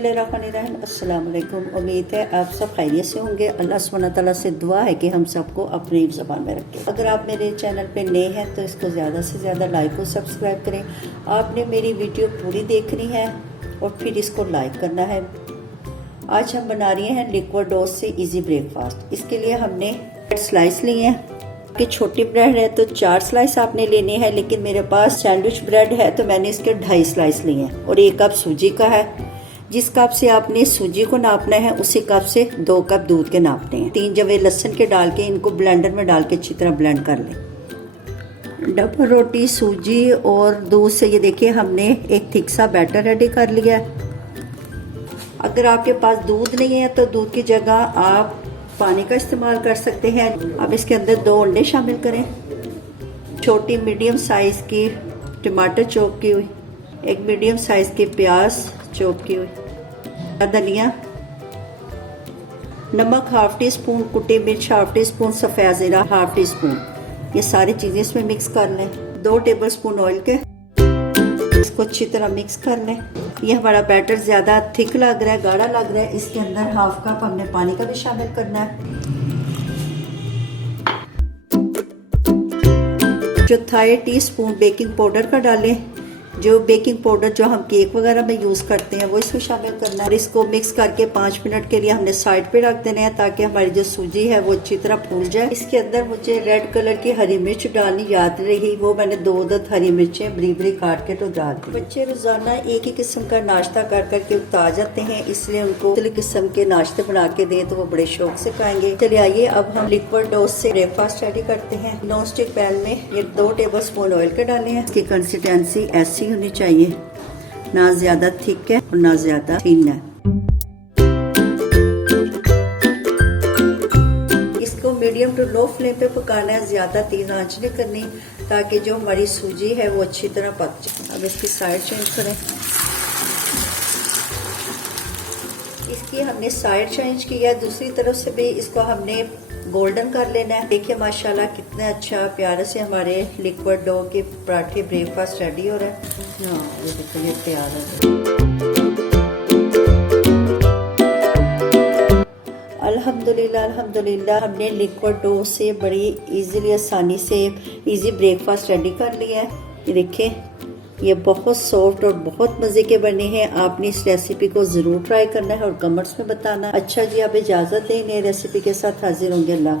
बिस्मिल्लाहिर्रहमानिर्रहीम। अस्सलाम वालेकुम। उम्मीद है आप सब खैरियत से होंगे। अल्लाह सुब्हानहू तआला से दुआ है कि हम सबको अपनी ज़बान में रखें। अगर आप मेरे चैनल पे नए हैं तो इसको ज़्यादा से ज़्यादा लाइक और सब्सक्राइब करें। आपने मेरी वीडियो पूरी देखनी है और फिर इसको लाइक करना है। आज हम बना रहे हैं लिक्विड डो से ईजी ब्रेकफास्ट। इसके लिए हमने स्लाइस लिए हैं कि छोटी ब्रेड है तो 4 स्लाइस आपने लेने हैं, लेकिन मेरे पास सैंडविच ब्रेड है तो मैंने इसके 2.5 स्लाइस लिए हैं। और 1 कप सूजी का है। जिस कप से आपने सूजी को नापना है उसी कप से 2 कप दूध के नापने हैं। 3 जवे लहसुन के डाल के इनको ब्लेंडर में डाल के अच्छी तरह ब्लेंड कर लें। डबल रोटी सूजी और दूध से ये देखिए हमने एक थिक सा बैटर रेडी कर लिया है। अगर आपके पास दूध नहीं है तो दूध की जगह आप पानी का इस्तेमाल कर सकते हैं। अब इसके अंदर 2 अंडे शामिल करें। छोटी मीडियम साइज की टमाटर चॉप की हुई, 1 मीडियम साइज की प्याज चॉप की हुई, धनिया, नमक ½ टी स्पून, कुटी मिर्च ½ टी स्पून, सफ़ेद ज़ीरा ½ टी स्पून। ये सारी चीज़ें इसमें मिक्स कर लें। 2 टेबल स्पून ऑयल के इसको अच्छी तरह मिक्स कर लें। ये हमारा बैटर ज़्यादा थिक लग रहा है, गाढ़ा लग रहा है। इसके अंदर ½ कप हमने पानी का भी शामिल करना है। 1/4 टीस्पून बेकिंग पाउडर का डालें। जो बेकिंग पाउडर जो हम केक वगैरह में यूज़ करते हैं वो इसमें शामिल करना है। और इसको मिक्स करके 5 मिनट के लिए हमने साइड पे रख देना है ताकि हमारी जो सूजी है वो अच्छी तरह फूल जाए। इसके अंदर मुझे रेड कलर की हरी मिर्च डालनी याद रही, वो मैंने 2 हरी मिर्चें बड़ी बड़ी काट के तो डाल दी। बच्चे रोजाना एक ही किस्म का नाश्ता कर करके उगता जाते हैं, इसलिए उनको मुख्तलिफ किस्म के नाश्ते बना के दें तो वो बड़े शौक से खाएंगे। चलिए आइए अब हम लिक्विड डो से ब्रेकफास्ट रेडी करते हैं। नॉन स्टिक पैन में ये 2 टेबल स्पून ऑयल के डाले हैं। इसकी कंसिस्टेंसी ऐसी होनी चाहिए, ना ज्यादा थिक है और ना ज्यादा थिन है। इसको मीडियम टू लो फ्लेम पे पकाना है, ज्यादा तेज आंच नहीं करनी ताकि जो हमारी सूजी है वो अच्छी तरह पक जाए। अब इसकी साइड चेंज करें। इसकी हमने साइड चेंज किया, दूसरी तरफ से भी इसको हमने गोल्डन कर लेना है। देखिए माशाल्लाह कितना अच्छा प्यारे से हमारे लिक्विड डो के पराठे ब्रेकफास्ट रेडी हो रहा है। ये देखो ये तैयार है। अल्हम्दुलिल्लाह अल्हम्दुलिल्लाह हमने लिक्विड डो से बड़ी इजीली आसानी से इजी ब्रेकफास्ट रेडी कर लिया है। ये देखिए ये बहुत सॉफ्ट और बहुत मज़े के बने हैं। आपने इस रेसिपी को ज़रूर ट्राई करना है और कमेंट्स में बताना। अच्छा जी, आप इजाज़त दें, नई रेसिपी के साथ हाजिर होंगे। अल्लाह।